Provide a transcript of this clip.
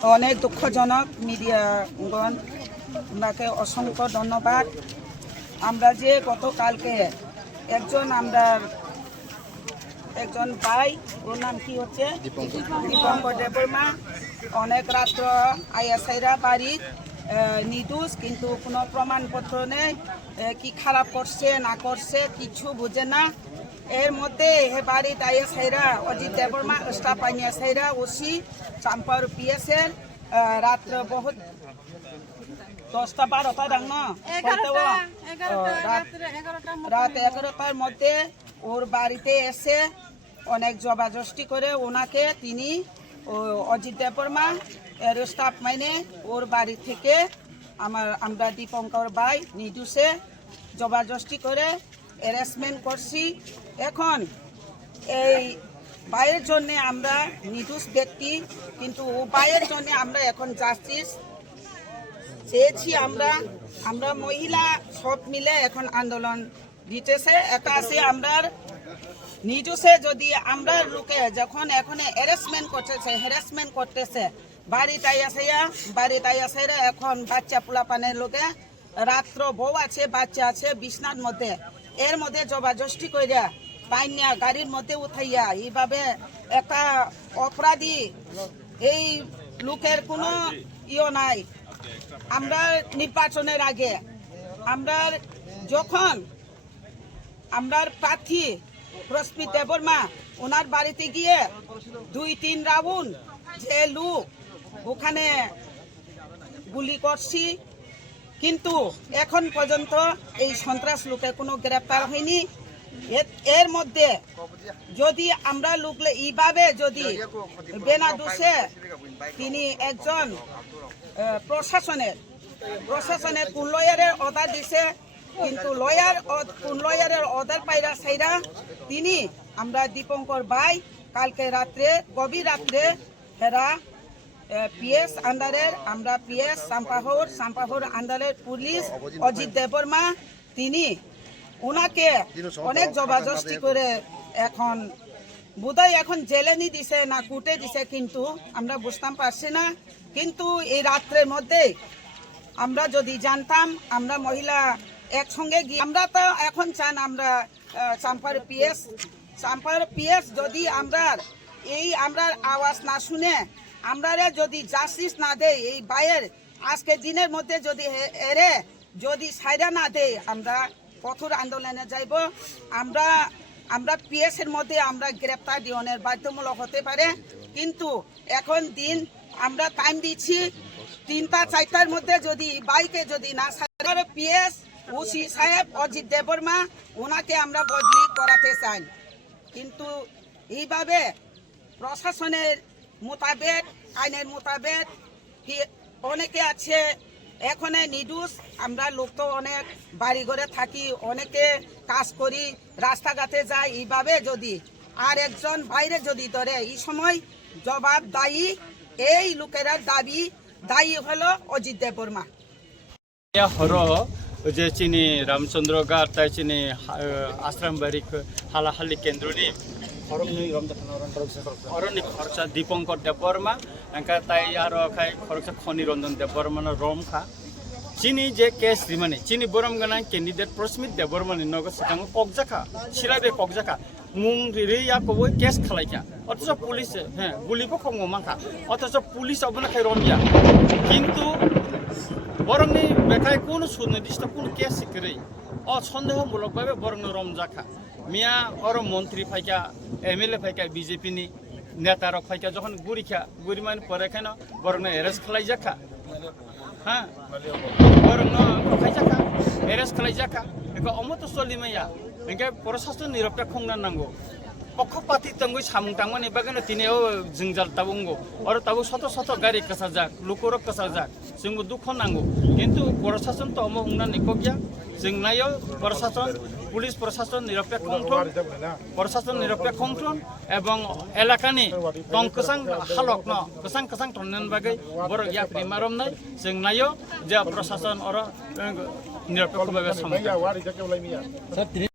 অনেক দুঃখজনক মিডিয়াগণ আপনাকে অসংখ্য ধন্যবাদ। আমরা যে গতকালকে একজন ভাই, ওর নাম কি হচ্ছে দীপঙ্কর দেববর্মা, অনেক রাত্র আইএসআইরা বাড়ির নির্দোষ, কিন্তু কোনো প্রমাণপত্র নেই, কি খারাপ করছে না করছে কিছু বুঝে না। এর মধ্যে হে বাড়িতে আইএসআইরা অজিত দেববর্মা স্টাফ আইএসআইরা ওসি চাম্পার পিএসের রাত্র বহুত 10টা-12টা ডাং না রাত 11টার মধ্যে ওর বাড়িতে এসে অনেক জবাজস্তি করে ওনাকে তিনি অজিত দেববর্মা এর স্টাফ মাইনে ওর বাড়ি থেকে আমরা দীপঙ্কর ভাই নির্দোষে জবাজস্তি করে হ্যারাসমেন্ট করছি। এখন এই ভাইয়ের জন্য আমরা নির্দোষ ব্যক্তি, কিন্তু ও ভাইয়ের জন্য আমরা এখন জাস্টিস চেয়েছি। আমরা মহিলা সব মিলে এখন আন্দোলন দিতেছে। একাশে আমরা নির্দোষে যদি আমরা লোকে যখন এখন হ্যারাসমেন্ট করতেছে বাড়িতে আইয়াছেরা এখন বাচ্চা পোলাপানের লোকে রাত্র বউ আছে, বাচ্চা আছে বিছনার মধ্যে, এর মধ্যে জবাজস্তি কইরা পাইনিয়া গাড়ির মধ্যে উঠাইয়া এইভাবে একটা অপরাধী, এই লোকের কোনো নাই। আমরা নির্বাচনের আগে যখন আমরা প্রার্থী প্রস্মিত দেববর্মা ওনার বাড়িতে গিয়ে 2-3 রাউন্ড যে লোক ওখানে গুলি করছি, কিন্তু এখন পর্যন্ত এই সন্ত্রাস লোকে কোনো গ্রেপ্তার হয়নি। এর মধ্যে যদি আমরা লোকলে এইভাবে যদি বেনা দোষে তিনি একজন প্রশাসনের কোন লয়ারের অর্ডার দিছে, কিন্তু কোন লয়ারের অর্ডার পাইরা সাইরা তিনি আমরা দীপঙ্কর ভাই কালকে রাত্রে গভীর রাত্রে হেরা পিএস আন্ডারের আমরা পিএস সাম্পাহর আন্ডারের পুলিশ অজিত দেববর্মা তিনি ওনাকে অনেক জবাজস্তি করে এখন বোধহয় এখন জেলে নি দিছে না কুটে দিছে, কিন্তু আমরা বুঝতাম পারছি না। কিন্তু এই রাত্রের মধ্যে আমরা যদি জানতাম আমরা মহিলা একসঙ্গে গিয়ে আমরা তো এখন চান আমরা চাম্পার পিএস যদি আমরা আওয়াজ না শুনে আমরা যদি জাস্টিস না দেয়, এই বাইয়ের আজকের দিনের মধ্যে যদি সাইরা না দেয় আমরা কঠোর আন্দোলনে যাইব। আমরা পিএস এর মধ্যে আমরা গ্রেপ্তার দিওনের বাধ্যমূলক হতে পারে, কিন্তু এখন দিন আমরা টাইম দিচ্ছি 3টা-4টার মধ্যে যদি বাইকে যদি না সাইরা পিএস ওসি সাহেব অজিত দেববর্মা ওনাকে আমরা বদলি করাতে চাই। কিন্তু এইভাবে প্রশাসনের মোতাবেক আইনের মোতাবেক কি অনেকে আছে এখন নির্দোষ, আমরা লোক তো অনেক বাড়ি ঘরে থাকি, অনেকে কাজ করি, রাস্তাঘাটে যাই, এইভাবে যদি আর একজন বাইরে যদি ধরে এই সময় জবাব দায়ী এই লোকেরা দায়ী হলো অজিত দেববর্মা। যে চিনি রামচন্দ্র গার তাই চিনি আশ্রমবাড়ি হালাহালি কেন্দ্রনি অরণ্য খরচা দীপঙ্কর দেববর্মা একা তাই আর খাই খরচা খনিরঞ্জন দেববর্মা রমখা চিনি যে কেস রিমানি চিনি বরম গানা ক্যান্ডিডেট প্রস্মিত দেববর্মানি নগদ সিটাঙ্গ ককজাখা সিরাবে ককজাখা মুং রিয়া কবো কেস খালাইকা, অথচ পুলিশ হ্যাঁ গুলিবো খংমাখা, অথচ পুলিশ অবনা খাই রমিয়া, কিন্তু বরংনি বেখায় কোনো সুনির্দিষ্ট কোনো কেস শিখরে সন্দেহমূলকভাবে বরং রমজাখা মিয়া মন্ত্রী ফাইকা এমএলএ ফাইকা বিজেপি নি নেতারক ফাইকা যখন গুড়ি মানে পরে কেন বরং এরেস্ট খালাই যাখা, হ্যাঁ বরং খাইজাখা এরেস্ট খালাই যাখা একে অমত চলিমাইয়া একে প্রশাসন নিরপেক্ষ নাঙ্গো পক্ষপাতি তঙ্গই সামুং টাংমানি বাগানো তিনিও जोंजाल ताबुंगो और ताबु शत गाड़ी कसाजाक लुकुरक कसाजाक जोंबो दुख नांगौ, কিন্তু প্রশাসন তো অমো হুংনা নিকগিয়া जों नायो প্রশাসন পুলিশ প্রশাসন নিরপেক্ষ এবং এলাকানি টংকসাং হালক ন কসাং টনন বাগै बर याफ्रि मारमनाय जों नायो जे प्रशासन और निरपेक्ष भाবে सामलाय।